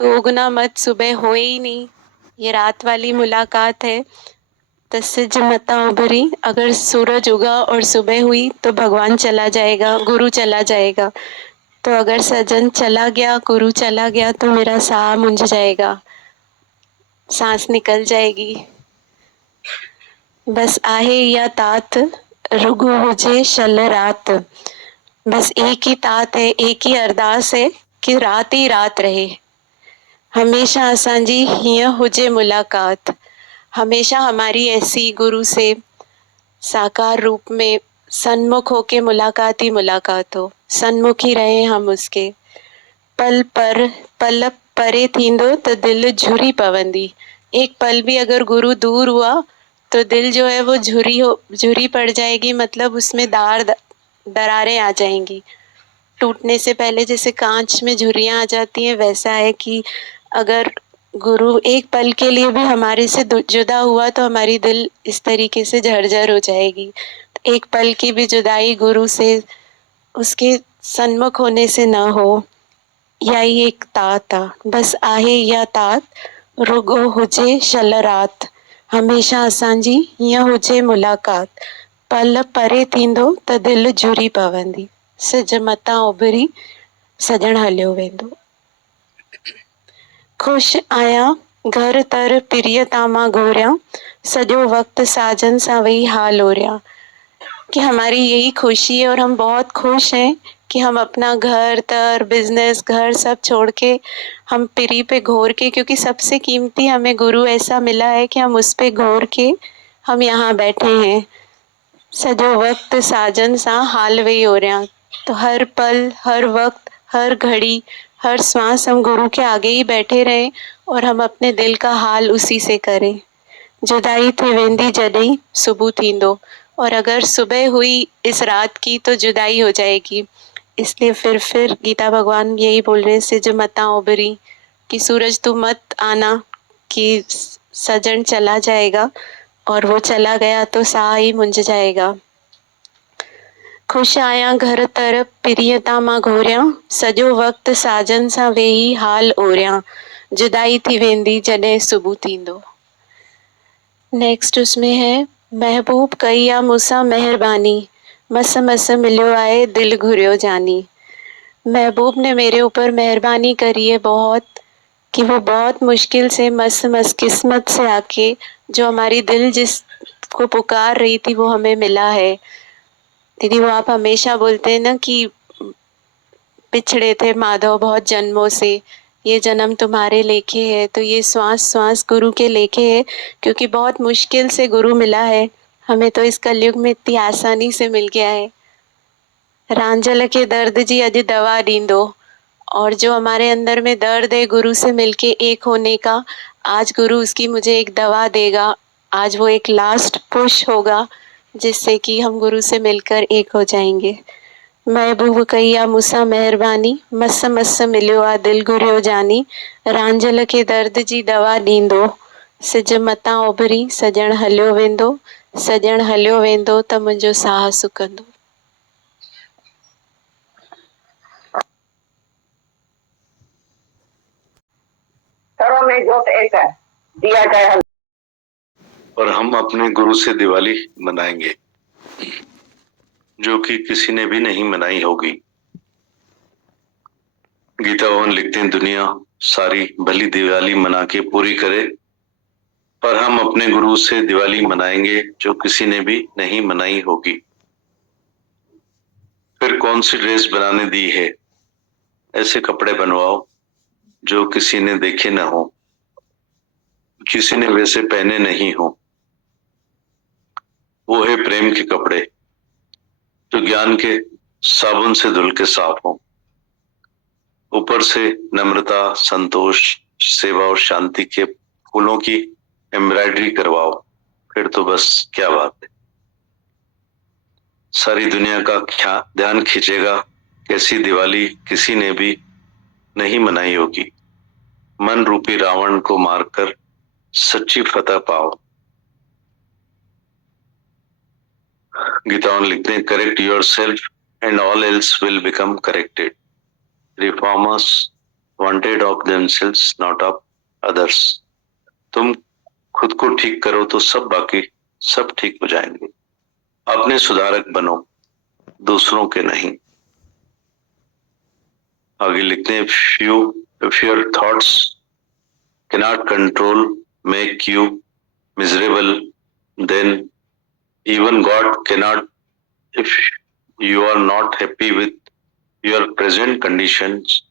तो उगना मत सुबह हो ही नहीं, ये रात वाली मुलाकात है। तस्सज मता उभरी, अगर सूरज उगा और सुबह हुई तो भगवान चला जाएगा, गुरु चला जाएगा। तो अगर सजन चला गया, गुरु चला गया तो मेरा साह मुंझ जाएगा, सांस निकल जाएगी। बस आहे या तात, रुगो हुजे शल रात। बस एक ही तात है, एक ही अरदास है कि रात ही रात रहे। हमेशा असांजी हीअं हुजे मुलाकात, हमेशा हमारी ऐसी गुरु से साकार रूप में सन्मुख होके मुलाकात ही मुलाकात हो, सन्मुख ही रहे हम उसके। पल पर पल परे थींदो तो दिल झुरी पवंदी। एक पल भी अगर गुरु दूर हुआ तो दिल जो है वो झुरी पड़ जाएगी, मतलब उसमें दरारें आ जाएंगी। टूटने से पहले जैसे कांच में झुर्रियां आ जाती हैं, वैसा है कि अगर गुरु एक पल के लिए भी हमारे से जुदा हुआ तो हमारी दिल इस तरीके से झरझर हो जाएगी। एक पल की भी जुदाई गुरु से, उसके सन्मुख होने से न हो, यही एक तात आ। बस आहे या तात, रुगो हुजे शल रात। हमेशा असांजी हीअं हुजे मुलाकात, पल परे थींदो त दिल झुरी पवंदी। सिज मतां उभरी, सजण हलियो वेंदो। ख़ुशि आहियां घर तर पिरीअ तां मां घोरियां, सॼो वक़्तु साजन सां वेही हाल ओरियां। कि हमारी यही खुशी है और हम बहुत खुश हैं कि हम अपना घर तर बिजनेस घर सब छोड़ के हम पिरी पे घोर के, क्योंकि सबसे कीमती हमें गुरु ऐसा मिला है कि हम उस पे घोर के हम यहाँ बैठे हैं। सॼो वक़्तु साजन सां हाल वेही ओरियां। तो हर पल, हर वक्त, हर घड़ी, हर श्वास हम गुरु के आगे ही बैठे रहें और हम अपने दिल का हाल उसी से करें। जुदाई थी वेंदी जॾहिं सुबह थींदो, और अगर सुबह हुई इस रात की तो जुदाई हो जाएगी। इसलिए फिर गीता भगवान यही बोल रहे हैं, सिज मता उभरी, कि सूरज तू मत आना, कि सजन चला जाएगा और वो चला गया तो साह ही मुंझ जाएगा। ख़ुशि आहियां घर तरफ़ पिरीअ तां मां घोरियां, सॼो वक़्तु साजन सां वेही हाल ओरियां। जुदाई थी वेंदी जॾहिं सुबह थींदो। नेक्स्ट उसमें है, महबूब कई आ मूंसां मेहरबानी, मस मस मिलियो आए दिल घुरियो जानी। महबूब ने मेरे ऊपर मेहरबानी करी है बहुत, कि वो बहुत मुश्किल से मस मस किस्मत से आके जो हमारी दिल जिसको पुकार रही थी वो हमें मिला है। दीदी वो आप हमेशा बोलते हैं ना कि पिछड़े थे माधव बहुत जन्मों से, ये जन्म तुम्हारे लेखे है। तो ये श्वास श्वास गुरु के लेखे है, क्योंकि बहुत मुश्किल से गुरु मिला है हमें, तो इस कलयुग में इतनी आसानी से मिल गया है। रांझल के दर्द जी अॼु दवा ॾींदो, और जो हमारे अंदर में दर्द है गुरु से मिलके एक होने का, आज गुरु उसकी मुझे एक दवा देगा। आज वो एक लास्ट पुश होगा जिससे कि हम गुरु से मिलकर एक हो जाएंगे। महबूब कई आ मूंसां मेहरबानी, मस मस मिलियो आ दिल घुरियो जानी। रांझल के दर्द जी दवा ॾींदो, सिज मतां उभरी सजण हलियो वेंदो। सजण हलियो वेंदो त मुंहिंजो साह सुकंदो। घरों में जोत एक है, दिया जाए। और हम अपने गुरु से दिवाली मनाएंगे जो कि किसी ने भी नहीं मनाई होगी। गीता भवन लिखते हैं, दुनिया सारी भली दिवाली मना के पूरी करे, पर हम अपने गुरु से दिवाली मनाएंगे जो किसी ने भी नहीं मनाई होगी। फिर कौन सी ड्रेस बनाने दी है, ऐसे कपड़े बनवाओ जो किसी ने देखे न हो, किसी ने वैसे पहने नहीं हो। वो है प्रेम के कपड़े जो ज्ञान के साबुन से धुल के साफ हो। ऊपर से नम्रता, संतोष, सेवा और शांति के फूलों की एम्ब्रॉयडरी करवाओ, फिर तो बस क्या बात है। सारी दुनिया का ध्यान खींचेगा, कैसी दिवाली किसी ने भी नहीं मनाई होगी। मन रूपी रावण को मारकर सच्ची फतह पाओ। गीतावन लिखते हैं, correct your self and all else will become corrected. Reformers wanted of themselves, not of others. तुम खुद को ठीक करो तो सब बाकी सब ठीक हो जाएंगे. अपने सुधारक बनो, दूसरों के नहीं. आगे लिखते हैं, if your thoughts cannot control, make you miserable, then even God cannot. If you are not happy with your present conditions,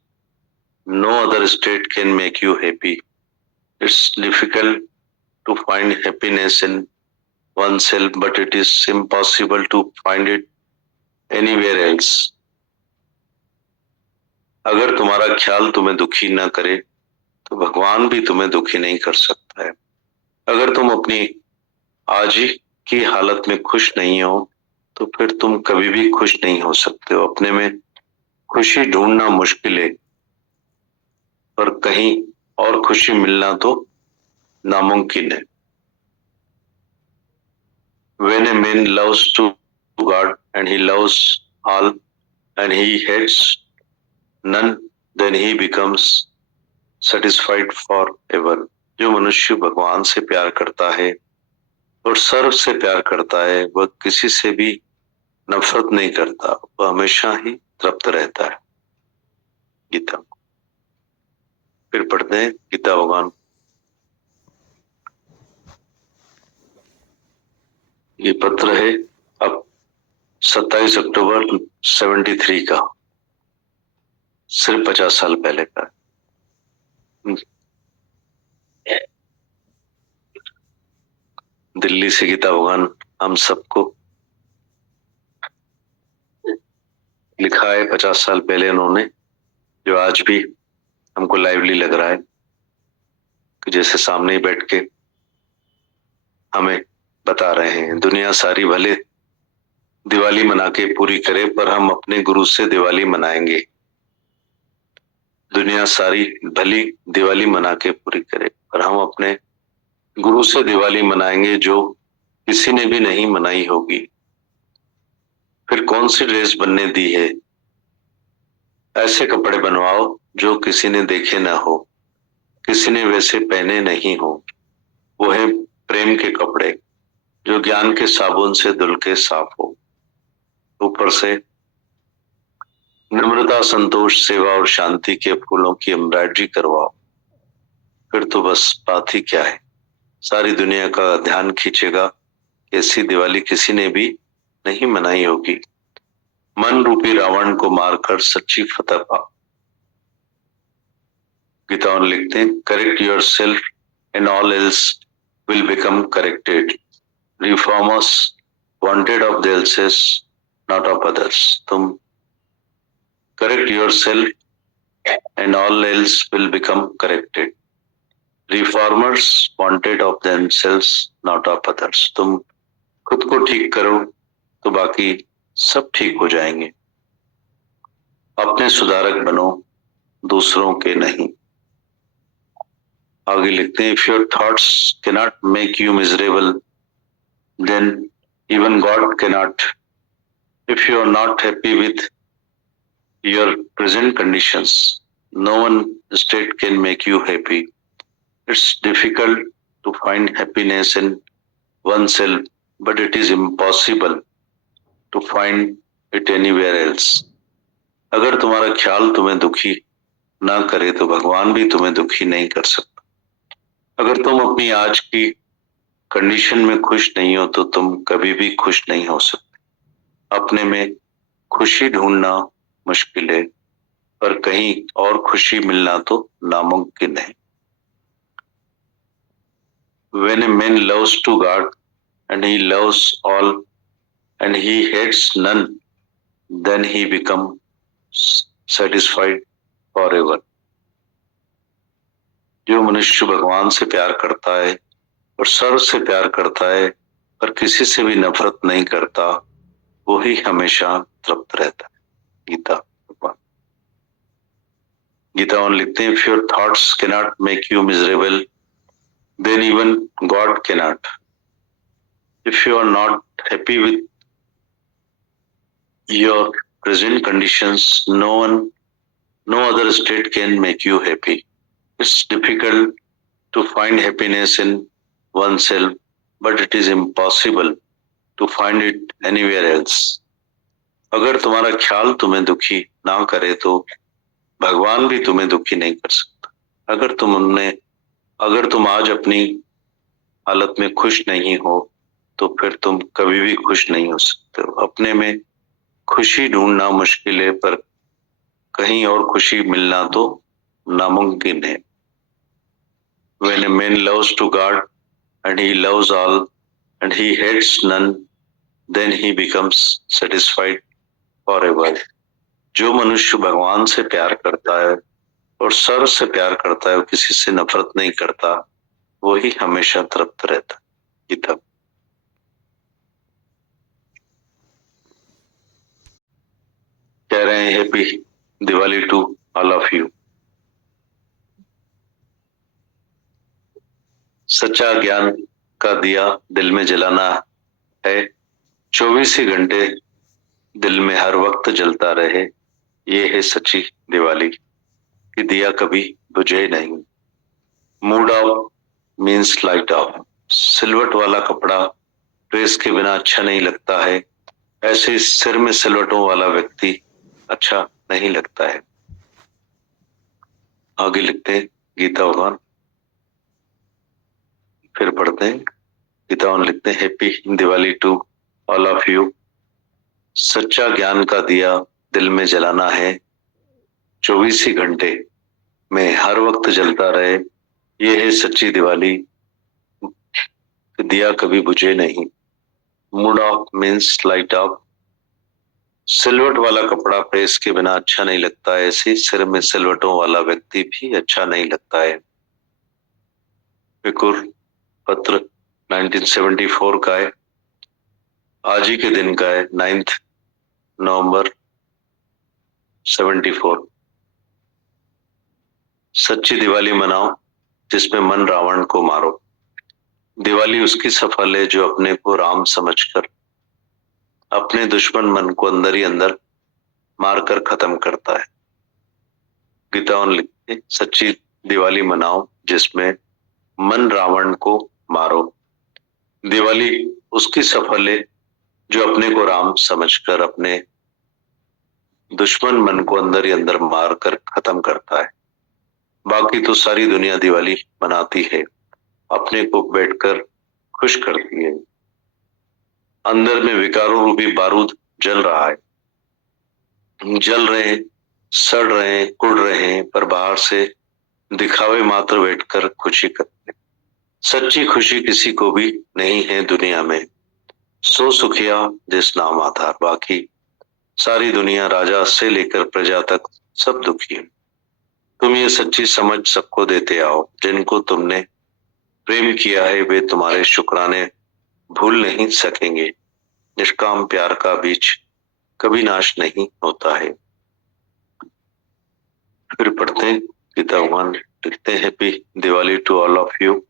no other state can make you happy. It's difficult to find happiness in oneself, but it is impossible to find it anywhere else. अगर तुम्हारा ख्याल तुम्हें दुखी न करे तो भगवान भी तुम्हें दुखी नहीं कर सकता है. अगर तुम अपनी आज की हालत में खुश नहीं हो तो फिर तुम कभी भी खुश नहीं हो सकते हो. अपने में खुशी ढूंढना मुश्किल है और कहीं और खुशी मिलना तो नामुमकिन है. When a man loves to God and he loves all and he hates none, then he becomes satisfied forever. जो मनुष्य भगवान से प्यार करता है और सर्व से प्यार करता है, वह किसी से भी नफरत नहीं करता, वह हमेशा ही तृप्त रहता है. गीता. फिर पढ़ते हैं गीता भगवान. ये पत्र है अब 27 अक्टूबर 73 का, सिर्फ 50 साल पहले का. दिल्ली से गीता भगवान हम सबको लिखा है 50 साल पहले उन्होंने, जो आज भी हमको लाइवली लग रहा है कि जैसे सामने ही बैठ के हमें बता रहे हैं. दुनिया सारी भले दिवाली मना के पूरी करे, पर हम अपने गुरु से दिवाली मनाएंगे. दुनिया सारी भली दिवाली मना के पूरी करे, पर हम अपने गुरु से दिवाली मनाएंगे जो किसी ने भी नहीं मनाई होगी. फिर कौन सी ड्रेस बनने दी है? ऐसे कपड़े बनवाओ जो किसी ने देखे ना हो, किसी ने वैसे पहने नहीं हो. वो है प्रेम के कपड़े जो ज्ञान के साबुन से धुल के साफ हो. ऊपर से नम्रता, संतोष, सेवा और शांति के फूलों की एम्ब्रॉयडरी करवाओ. फिर तो बस बात ही क्या है, सारी दुनिया का ध्यान खींचेगा. ऐसी दिवाली किसी ने भी नहीं मनाई होगी. मन रूपी रावण को मारकर सच्ची फतह पाओ. गीता में लिखते हैं, correct your self and all else will become corrected. Reformers wanted of themselves, not of others. तुम correct yourself and all else will become corrected. Reformers wanted of themselves, not of others. तुम खुद को ठीक करो तो बाकी सब ठीक हो जाएंगे. अपने सुधारक बनो, दूसरों के नहीं. आगे लिखते हैं, if your thoughts cannot make you miserable, then even God cannot. If you are not happy with your present conditions, no one state can make you happy. It's difficult to find happiness in oneself, but it is impossible to find it anywhere else. अगर तुम्हारा ख्याल तुम्हें दुखी ना करे तो भगवान भी तुम्हें दुखी नहीं कर सकता. अगर तुम अपनी आज की कंडीशन में खुश नहीं हो तो तुम कभी भी खुश नहीं हो सकते. अपने में खुशी ढूंढना मुश्किल है, पर कहीं और खुशी मिलना तो नामुमकिन है. When a man loves to God and he loves all and he hates none, then he becomes satisfied forever. जो मनुष्य भगवान से प्यार करता है और सर्व से प्यार करता है, पर किसी से भी नफरत नहीं करता, वो ही हमेशा तृप्त रहता है. गीता भगवान. गीता में लिखते हैं, if your thoughts cannot make you miserable, then even God cannot. If you are not happy with your present conditions, no No other state can make you happy. It's difficult to find happiness in oneself, but it is impossible to find it anywhere else. अगर तुम्हारा ख्याल तुम्हें दुखी ना करे तो भगवान भी तुम्हें दुखी नहीं कर सकता। अगर तुम आज अपनी हालत में खुश नहीं हो तो फिर तुम कभी भी खुश नहीं हो सकते हो। अपने में खुशी ढूंढना मुश्किल है, पर कहीं और खुशी मिलना तो नामुमकिन है। When a man loves to God and he loves all and he hates none, then he becomes satisfied forever. जो मनुष्य भगवान से प्यार करता है और सर्व से प्यार करता है, वो किसी से नफरत नहीं करता, वो ही हमेशा तृप्त रहता है। गीता कह रहे हैं, happy Diwali to all of you. सच्चा ज्ञान का दिया दिल में जलाना है, 24 ही घंटे दिल में हर वक्त जलता रहे, ये है सच्ची दिवाली कि दिया कभी बुझे नहीं। Mood off means light of. सिलवट वाला कपड़ा प्रेस के बिना अच्छा नहीं लगता है, ऐसे सिर में सिलवटों वाला व्यक्ति अच्छा नहीं लगता है। आगे लिखते हैं गीता भगवान, फिर पढ़ते हैं गीता भगवान लिखते हैं, happy Diwali to all of you. सच्चा ज्ञान का दिया दिल में जलाना है, 24 ही घंटे में हर वक्त जलता रहे, ये है सच्ची दिवाली, दिया कभी बुझे नहीं। Mood off means light of. सिलवट वाला कपड़ा प्रेस के बिना अच्छा नहीं लगता है, ऐसे सिर में सिलवटों वाला व्यक्ति भी अच्छा नहीं लगता है। विकुर पत्र 1974 का है, आज ही के दिन का है, 9 नवंबर 74। सच्ची दिवाली मनाओ जिसमें मन रावण को मारो। दिवाली उसकी सफल है जो अपने को राम समझकर अपने दुश्मन मन को अंदर ही अंदर मारकर खत्म करता है। गीतावन लिखते, सच्ची दिवाली मनाओ जिसमें मन रावण को मारो। दिवाली उसकी सफल है जो अपने को राम समझकर अपने दुश्मन मन को अंदर ही अंदर मारकर खत्म करता है। बाकी तो सारी दुनिया दिवाली मनाती है, अपने को बैठकर खुश करती है। अंदर में विकारों रूपी बारूद जल रहा है, जल रहे, सड़ रहे, कुड़ रहे, पर बाहर से दिखावे मात्र बैठकर खुशी करते। सच्ची खुशी किसी को भी नहीं है दुनिया में, सो सुखिया जिस नाम आधार। बाकी सारी दुनिया राजा से लेकर प्रजा तक सब दुखी है। तुम ये सच्ची समझ सबको देते आओ, जिनको तुमने प्रेम किया है वे तुम्हारे शुक्राने भूल नहीं सकेंगे। निष्काम प्यार का बीज कभी नाश नहीं होता है। फिर पढ़ते हैं गीता भगवान लिखते हैं, happy Diwali to all of you.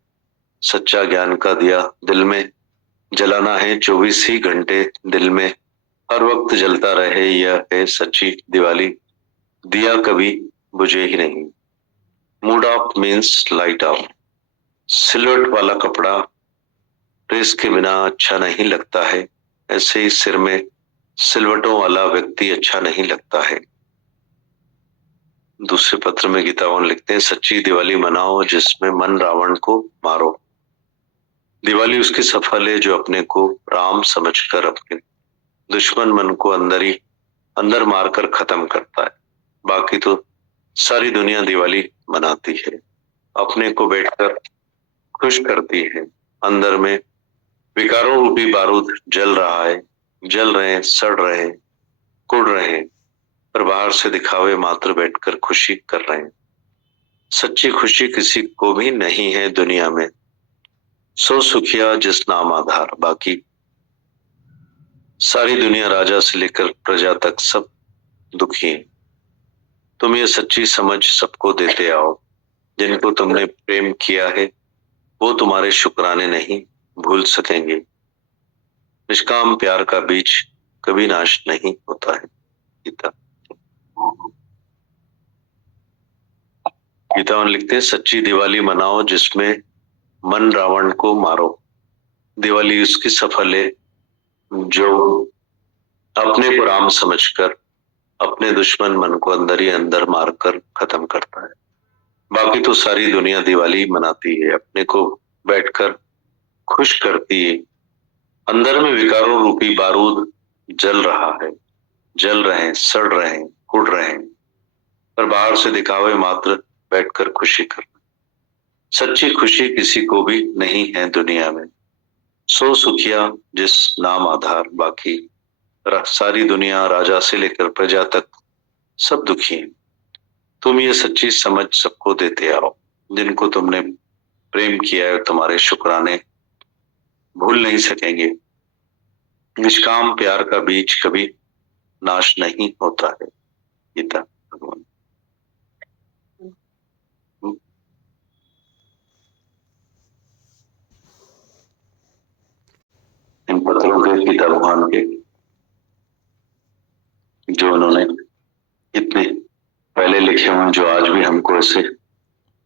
सच्चा ज्ञान का दिया दिल में जलाना है, 24 ही घंटे दिल में हर वक्त जलता रहे, यह है सच्ची दिवाली, दिया कभी बुझे ही नहीं। Mood off means light of. सिलवट वाला कपड़ा प्रेस के बिना अच्छा नहीं लगता है, ऐसे ही सिर में सिलवटों वाला व्यक्ति अच्छा नहीं लगता है। दूसरे पत्र में गीतावन लिखते हैं, सच्ची दिवाली मनाओ जिसमें मन रावण को मारो। दिवाली उसकी सफल है जो अपने को राम समझकर अपने दुश्मन मन को अंदर मारकर खत्म करता है। बाकी तो सारी दुनिया दिवाली मनाती है, अपने को बैठकर खुश करती है। अंदर में विकारों रूपी बारूद जल रहा है, जल रहे, सड़ रहे, कुड़ रहे, पर बाहर से दिखावे मात्र बैठकर खुशी कर रहे हैं। सच्ची खुशी किसी को भी नहीं है दुनिया में, सो सुखिया जिस नाम आधार। बाकी सारी दुनिया राजा से लेकर प्रजा तक सब दुखी है। तुम ये सच्ची समझ सबको देते आओ, जिनको तुमने प्रेम किया है वो तुम्हारे शुक्राने नहीं भूल सकेंगे। निष्काम प्यार का बीज कभी नाश नहीं होता है। गीता। गीता में लिखते हैं, सच्ची दिवाली मनाओ जिसमें मन रावण को मारो। दिवाली उसकी सफल है जो अपने को राम समझकर अपने दुश्मन मन को अंदर ही अंदर मारकर खत्म करता है। बाकी तो सारी दुनिया दिवाली मनाती है, अपने को बैठकर खुश करती है। अंदर में विकारों रूपी बारूद जल रहा है, जल रहे हैं, सड़ रहे हैं, उड़ रहे हैं, पर बाहर से दिखावे मात्र बैठकर खुशी करना। सच्ची खुशी किसी को भी नहीं है दुनिया में। सो सुखिया जिस नाम आधार, बाकी सारी दुनिया राजा से लेकर प्रजा तक सब दुखी हैं। तुम ये सच्ची समझ सबको देते आओ। जिनको तुमने प्रेम किया है तुम्हारे शुक्राने भूल नहीं सकेंगे। निष्काम प्यार का बीज कभी नाश नहीं होता है। गीता भगवान। इन पत्रों के गीता भगवान के जो उन्होंने इतने पहले लिखे हुए, जो आज भी हमको ऐसे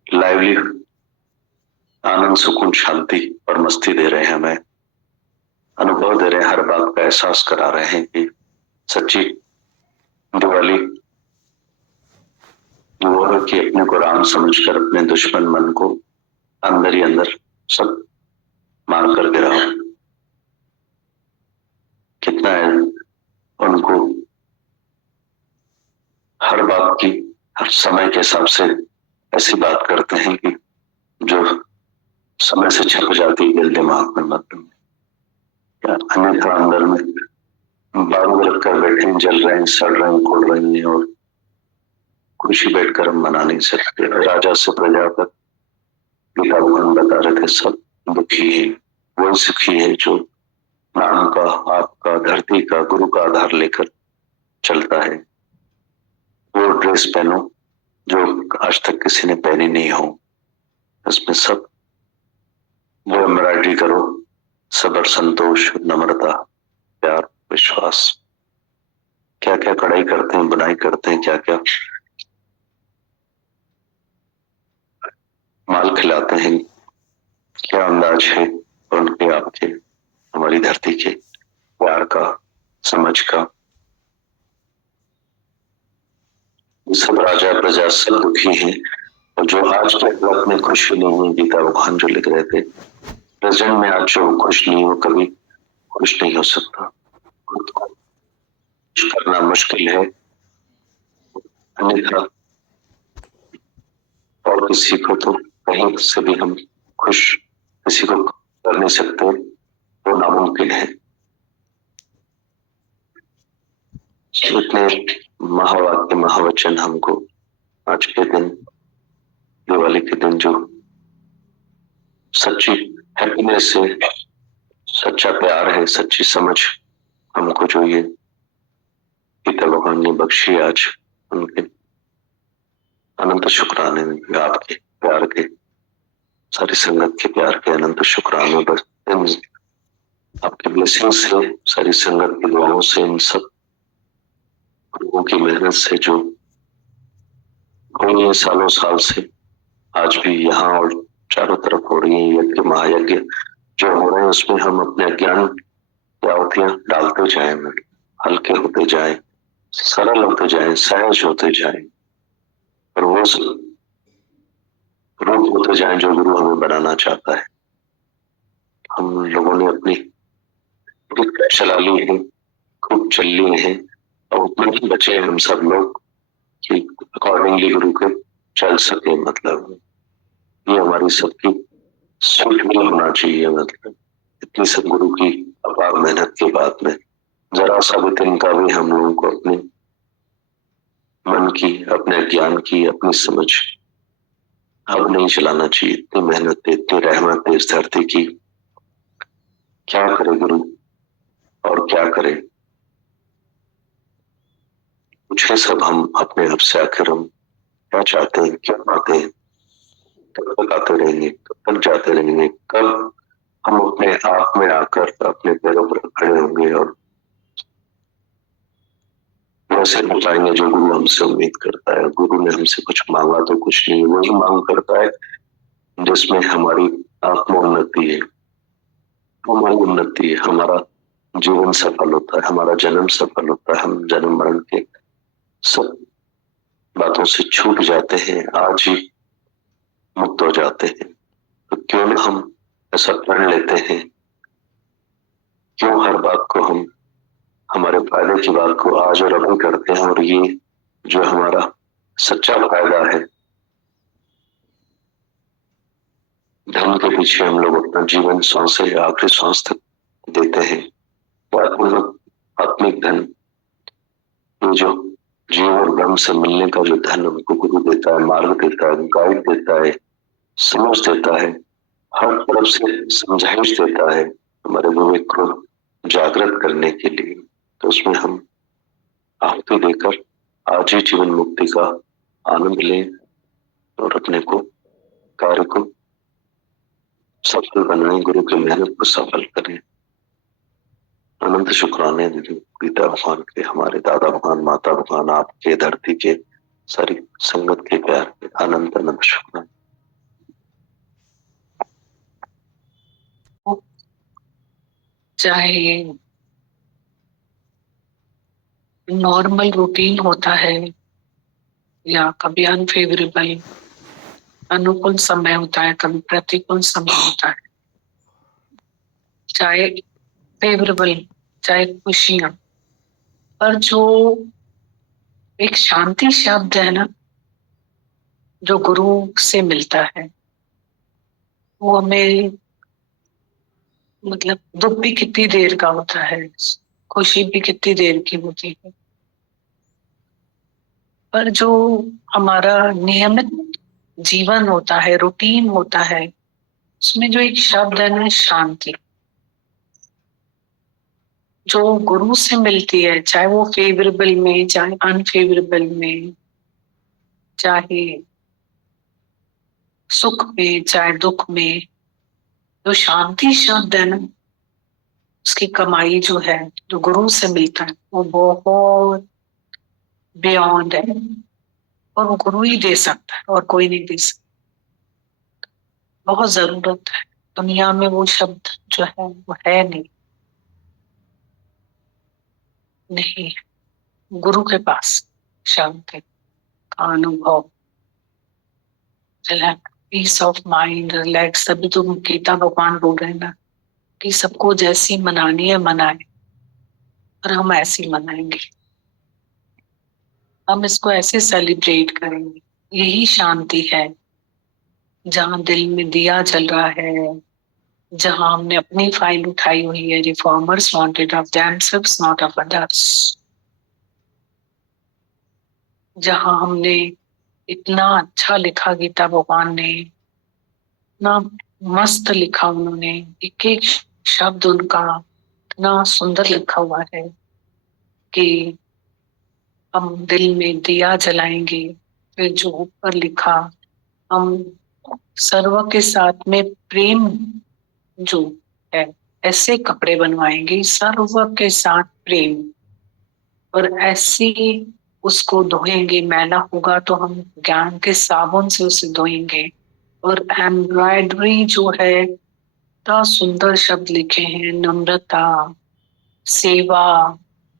लाइवली आनंद, सुकून, शांति और मस्ती दे रहे हैं, हमें अनुभव दे रहे हैं, हर बात का एहसास करा रहे हैं कि सच्ची दिवाली वो है कि अपने को राम समझकर अपने दुश्मन मन को अंदर ही अंदर सब मार कर गिराओ। कितना है उनको हर बात की हर समय के हिसाब से ऐसी बात करते हैं कि जो समय से छप जाती है दिल दिमाग में, मतलब अन्यथा अंदर में बारूद रखकर बैठे हैं, जल रहे हैं, सड़ रहे हैं, कोड़ रहे हैं और खुशी बैठकर हम मना नहीं सकते। राजा से प्रजा तक गीता भगवान बता रहे थे सब दुखी है। वो सुखी है जो प्राण का, आपका, धरती का, गुरु का आधार लेकर चलता है। वो ड्रेस पहनो जो आज तक किसी ने पहनी नहीं हो, उसमें सब वो एम्ब्रॉयडरी करो, सब्र, संतोष, नम्रता, प्यार, विश्वास, क्या क्या कढ़ाई करते हैं, बुनाई करते हैं, क्या क्या माल खिलाते हैं, क्या अंदाज है उनके, आपके, हमारी धरती के प्यार का, समझ का। सब राजा प्रजा सब दुखी हैं और जो आज के वक्त में खुश नहीं है, गीता भगवान जो लिख रहे थे, प्रेजेंट में आज जो खुश नहीं हो कभी खुश नहीं हो सकता। खुद को खुश करना मुश्किल है, अन्यथा और किसी को तो कहीं से भी हम खुश किसी को कर नहीं सकते, वो नामुमकिन है। इतने महावाक्य, महावचन हमको आज के दिन, दिवाली के दिन, जो सच्ची हैप्पीनेस है, सच्चा प्यार है, सच्ची समझ हमको जो ये गीता भगवान ने बख्शी, आज उनके अनंत शुक्राने में, आपके प्यार के, सारी संगत के प्यार के अनंत शुक्राने, बस इन आपके ब्लेसिंग से, सारी संगत की दुआओं से, इन सब लोगों की मेहनत से जो हुई है सालों साल से, आज भी यहाँ और चारों तरफ हो रही है यज्ञ, महायज्ञ जो हो रहे हैं, उसमें हम अपने अज्ञान की आहुतियां डालते जाएं, हल्के होते जाएं, सरल होते जाएं, सहज होते जाएं और वो रूप होते जाएं जो गुरु हमें बनाना चाहता है। हम लोगों ने अपनी चला ली है, खूब चल लिए हैं और उतना ही बचे हम सब लोग कि अकॉर्डिंगली गुरु के चल सके। मतलब ये हमारी सबकी सोच भी होना चाहिए। मतलब इतनी सब गुरु की अपार मेहनत के बाद में जरा सा भी तिनका भी हम लोगों को अपने मन की, अपने ज्ञान की, अपनी समझ अब नहीं चलाना चाहिए। इतनी मेहनत, इतनी रहमत है इस धरती की, क्या करे गुरु और क्या करे, पूछे सब हम अपने आप से, आखिर हम क्या चाहते हैं, क्या पाते हैं, कब तक आते रहेंगे, कब तक जाते रहेंगे, कब हम अपने आप में आकर अपने पैरों पर खड़े होंगे और कैसे बताएंगे जो गुरु हमसे उम्मीद करता है। गुरु ने हमसे कुछ मांगा तो कुछ नहीं, वही मांग करता है जिसमें हमारी आत्मोन्नति है, हमारी उन्नति है, हमारा जीवन सफल होता है, हमारा जन्म सफल होता है, हम जन्म मरण के सब बातों से छूट जाते हैं, आज ही मुक्त हो जाते हैं। तो क्यों न हम ऐसा पढ़ लेते हैं, क्यों हर बात को हम हमारे फायदे की बात को आज और अभी करते हैं। और ये जो हमारा सच्चा फायदा है, धर्म के पीछे हम लोग अपना जीवन सांस से आखिरी सांस तक देते हैं, आत्मिक धन, ये जो जीव और ब्रह्म से मिलने का जो धन हमको गुरु देता है, मार्ग देता है, गाइड देता है, समझ देता है, हर तरफ से समझाइश देता है हमारे विवेक को जागृत करने के लिए। तो उसमें हम आहुति देकर आज ही जीवन मुक्ति का आनंद लें और अपने को कार्य को सफल बनाएं, गुरु की मेहनत को सफल करें। अनंत शुक्राने पिता भगवान के, हमारे दादा भगवान, माता भगवान, आपके, धरती के, सारी संगत के प्यार के अनंत अनंत शुक्राने। चाहे नॉर्मल रूटीन होता है या कभी अनफेवरेबल अनुकूल समय होता है, कभी प्रतिकूल समय होता है, चाहे फेवरेबल चाहे खुशियां, पर जो एक शांति शब्द है ना जो गुरु से मिलता है, वो हमें मतलब दुख भी कितनी देर का होता है, खुशी भी कितनी देर की होती है, पर जो हमारा नियमित जीवन होता है, रूटीन होता है, उसमें जो एक शब्द है ना शांति, जो गुरु से मिलती है, चाहे वो फेवरेबल में चाहे अनफेवरेबल में, चाहे सुख में चाहे दुख में, जो शांति शब्द है ना उसकी कमाई जो है, जो गुरु से मिलता है, वो बहुत बियॉन्ड है और वो गुरु ही दे सकता है और कोई नहीं दे सकता। बहुत जरूरत है, दुनिया में वो शब्द जो है वो है नहीं गुरु के पास शांति का अनुभव, पीस ऑफ माइंड, रिलैक्स। तभी तो गीता भगवान बोल रहे हैं ना कि सबको जैसी मनानी है मनाए, और हम ऐसी मनाएंगे, हम इसको ऐसे सेलिब्रेट करेंगे। यही शांति है जहाँ दिल में दिया जल रहा है, जहाँ हमने अपनी फाइल उठाई हुई है, reformers wanted of themselves not of others, जहाँ हमने इतना अच्छा लिखा, गीता भगवान ने इतना मस्त लिखा, उन्होंने एक एक शब्द उनका इतना सुंदर लिखा हुआ है कि हम दिल में दिया जलाएंगे। फिर जो ऊपर लिखा, हम सर्व के साथ में प्रेम जो है ऐसे कपड़े बनवाएंगे, सर्व के साथ प्रेम, और ऐसे उसको धोएंगे। मैला होगा तो हम ज्ञान के साबुन से उसे धोएंगे। और एम्ब्रॉयडरी जो है, इतना सुंदर शब्द लिखे हैं, नम्रता, सेवा,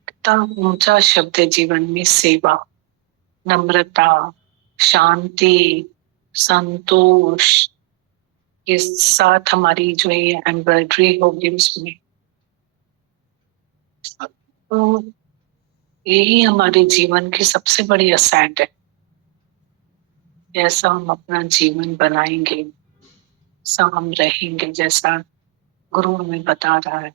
कितना ऊंचा शब्द है जीवन में, सेवा, नम्रता, शांति, संतोष के साथ हमारी जो है एम्ब्रॉयडरी होगी उसमें। तो यही हमारे जीवन की सबसे बड़ी असेट है। जैसा हम अपना जीवन बनाएंगे, ऐसा हम रहेंगे, जैसा गुरु हमें बता रहा है।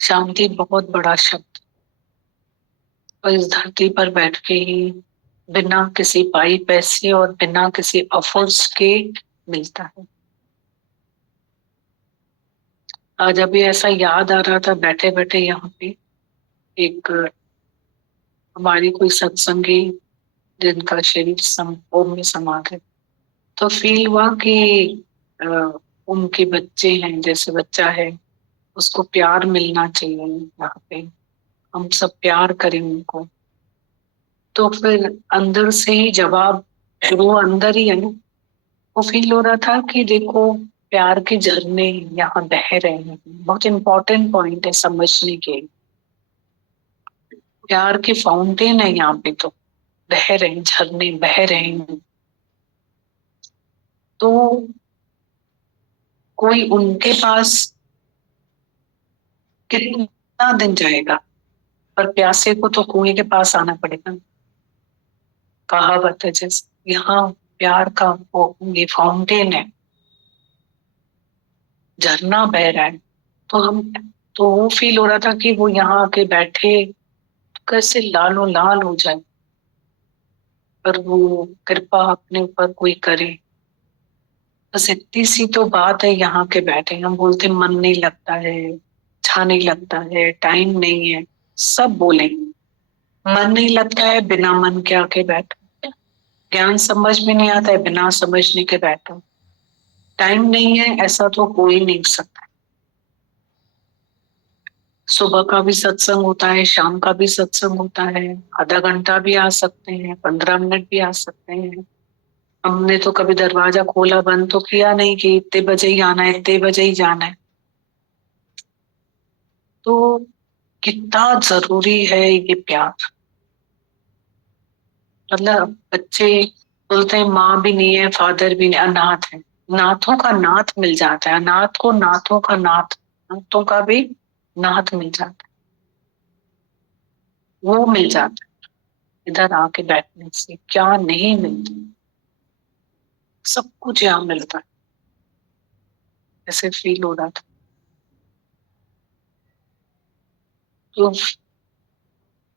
शांति बहुत बड़ा शब्द, और इस धरती पर बैठ के ही बिना किसी पाई पैसे और बिना किसी एफर्ट्स के मिलता है। आज अभी ऐसा याद आ रहा था बैठे बैठे यहाँ पे, एक हमारी कोई सत्संगी जिनका शरीर ओम में समा गया, तो फील हुआ कि उनके बच्चे हैं, जैसे बच्चा है उसको प्यार मिलना चाहिए यहाँ पे, हम सब प्यार करें उनको, तो फिर अंदर से ही जवाब, वो अंदर ही है ना। वो फील हो रहा था कि देखो प्यार के झरने यहाँ बह रहे हैं। बहुत इंपॉर्टेंट पॉइंट है समझने के। प्यार के फाउंटेन है यहाँ पे, तो बह रहे हैं, झरने बह रहे हैं। तो कोई उनके पास कितना दिन जाएगा, पर प्यासे को तो कुएं के पास आना पड़ेगा। कहावत है जैसे, यहाँ प्यार का वो ये फाउंटेन है, झरना बह रहा है। तो वो फील हो रहा था कि वो यहाँ आके बैठे तो कैसे लालो लाल हो जाए, पर वो कृपा अपने ऊपर कोई करे। बस इतनी सी तो बात है, यहाँ के बैठे हम बोलते मन नहीं लगता है, अच्छा नहीं लगता है, टाइम नहीं है, सब बोले। मन नहीं लगता है बिना मन के आके बैठो, ज्ञान समझ में नहीं आता है बिना समझने के बैठो, टाइम नहीं है ऐसा तो हो ही नहीं सकता। सुबह का भी सत्संग होता है, शाम का भी सत्संग होता है, आधा घंटा भी आ सकते हैं, 15 मिनट भी आ सकते हैं। हमने तो कभी दरवाजा खोला बंद तो किया नहीं कि इतने बजे ही आना है, इतने बजे ही जाना है। तो कितना जरूरी है ये प्यार। मतलब बच्चे बोलते हैं माँ भी नहीं है, फादर भी नहीं, अनाथ है। नाथों का नाथ मिल जाता है, अनाथ को नाथों का नाथ, नाथों का भी नाथ मिल जाता है, वो मिल जाता है। इधर आके बैठने से क्या नहीं मिलता, सब कुछ यहाँ मिलता है, ऐसे फील हो रहा था। तो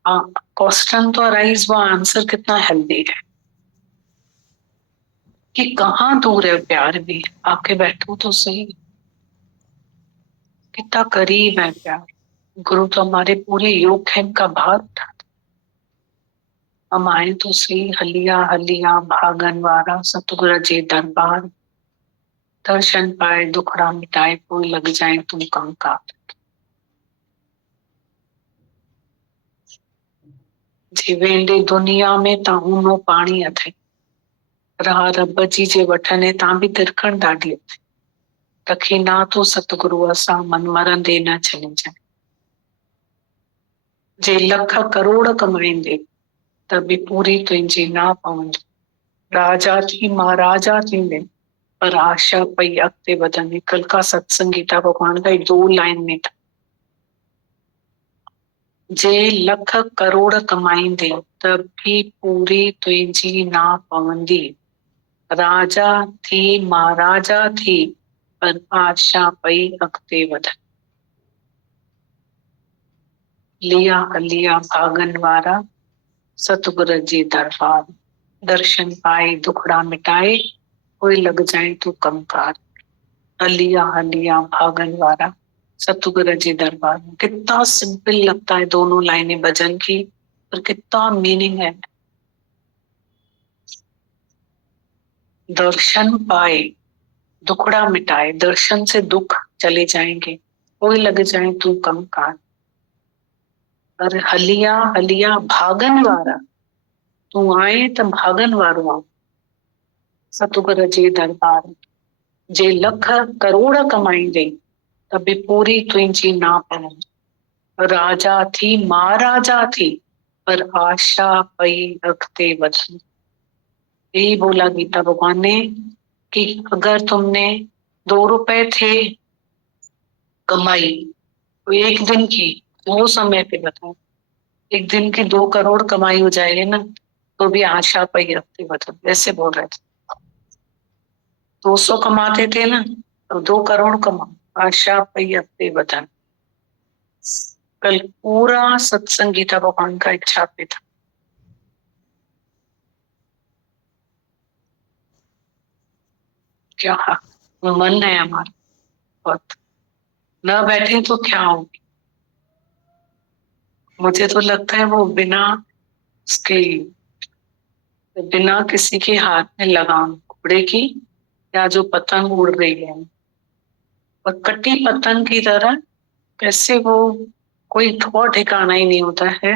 क्वेश्चन तो अराइज, वो आंसर कितना हेल्दी है कि कहाँ दूर है प्यार भी, आके बैठो तो सही, कितना करीब है प्यार। गुरु तो हमारे पूरे योग है का भार उठा, हम आए तो सही, हलिया हलिया भागन वारा सतगुरु जी दरबार, दर्शन पाए दुखड़ा मिटाए कोई लग जाए तुम कंकाल। जीवेंदे दुनिया में ताऊनो पाणी अथे, रहा रब जी जे वठने ता भी तिरखण ॾाढी अथे, रखी ना तो सतगुरु असां मन मरंदे न चली जाए। जे लख करोड़ कमाईंदे त बि पूरी तुंहिंजी ना पवंदी, राजा थी महाराजा थींदे पर आशा पई अॻिते वधंदी। कल का सत्संग गीता भगवान का 2 लाइन में था, जे लख करोड़ कमाईंदे त बि पूरी तुंहिंजी ना पवंदी, राजा थी महाराजा थी पर आशा पई अॻिते वधंदी। लिया हलिया भागन वारा सतगुरु जी दरबार, दर्शन पाए दुखड़ा मिटाए कोई लग जाए तो कंकार। हलिया हलिया भागन वारा सतगुरु जी दरबार। कितना सिंपल लगता है दोनों लाइनें भजन की, पर कितना मीनिंग है। दर्शन पाए दुखड़ा मिटाए, दर्शन से दुख चले जाएंगे, कोई लग जाए तू कंकार। और हलिया हलिया भागन वारा, तू आए तो भागन वारो आ सतगुरु जी दरबार। जे लख करोड़ कमाईंदे त बि पूरी तुंहिंजी ना पवंदी, राजा थी महाराजा थी पर आशा पई अॻिते वधंदी। यही बोला गीता भगवान ने कि अगर तुमने 2 रुपए थे कमाई, तो एक दिन की, वो समय पे बताओ, एक दिन की 2 करोड़ कमाई हो जाएगी ना, तो भी आशा पई अॻिते वधंदी। ऐसे बोल रहे थे, 200 कमाते थे ना, तो 2 करोड़ कमाओ, आशा पई अॻिते वधंदी। कल पूरा सत्संग गीता भगवान का इच्छा पे था। क्या मन है हमारा, बहुत न बैठे तो क्या होगी। मुझे तो लगता है वो बिना उसके, बिना किसी के हाथ में लगाम कपड़े की, या जो पतंग उड़ रही है, और कटी पतंग की तरह कैसे वो कोई थोड़ा ठिकाना ही नहीं होता है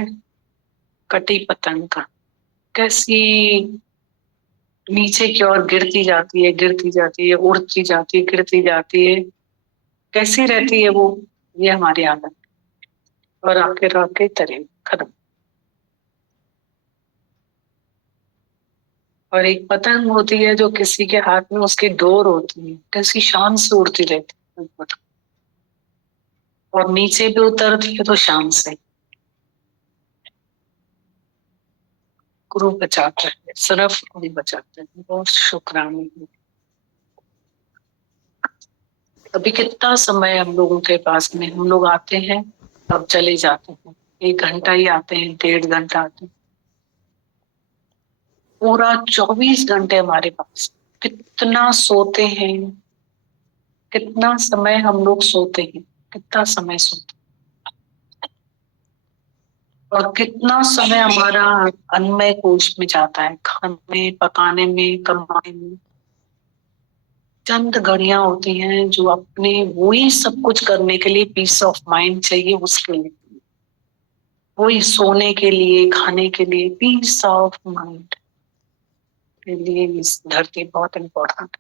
कटी पतंग का, कैसी नीचे की ओर गिरती जाती है, गिरती जाती है, उड़ती जाती है, गिरती जाती है, कैसी रहती है वो, ये हमारी आदत। और आके आके तरे खत्म। और एक पतंग होती है जो किसी के हाथ में उसकी डोर होती है, कैसी शान से उड़ती रहती है ऊपर। और नीचे भी उतरती है तो शान से। गुरु बचाता है, सिर्फ गुरु बचाता है। बहुत शुक्राना। अभी कितना समय हम लोगों के पास में, हम लोग आते हैं अब चले जाते हैं, 1 घंटा ही आते हैं, 1.5 घंटा आते हैं, पूरा 24 घंटे हमारे पास। कितना सोते हैं, कितना समय हम लोग सोते हैं, कितना समय सोते हैं, और कितना समय हमारा अन्नमय कोश में जाता है, खाने पकाने में, कमाने में। चंद घड़ियां होती हैं जो अपने वही सब कुछ करने के लिए, पीस ऑफ माइंड चाहिए उसके लिए, वही सोने के लिए, खाने के लिए, पीस ऑफ माइंड के लिए इस धरती बहुत इम्पोर्टेंट।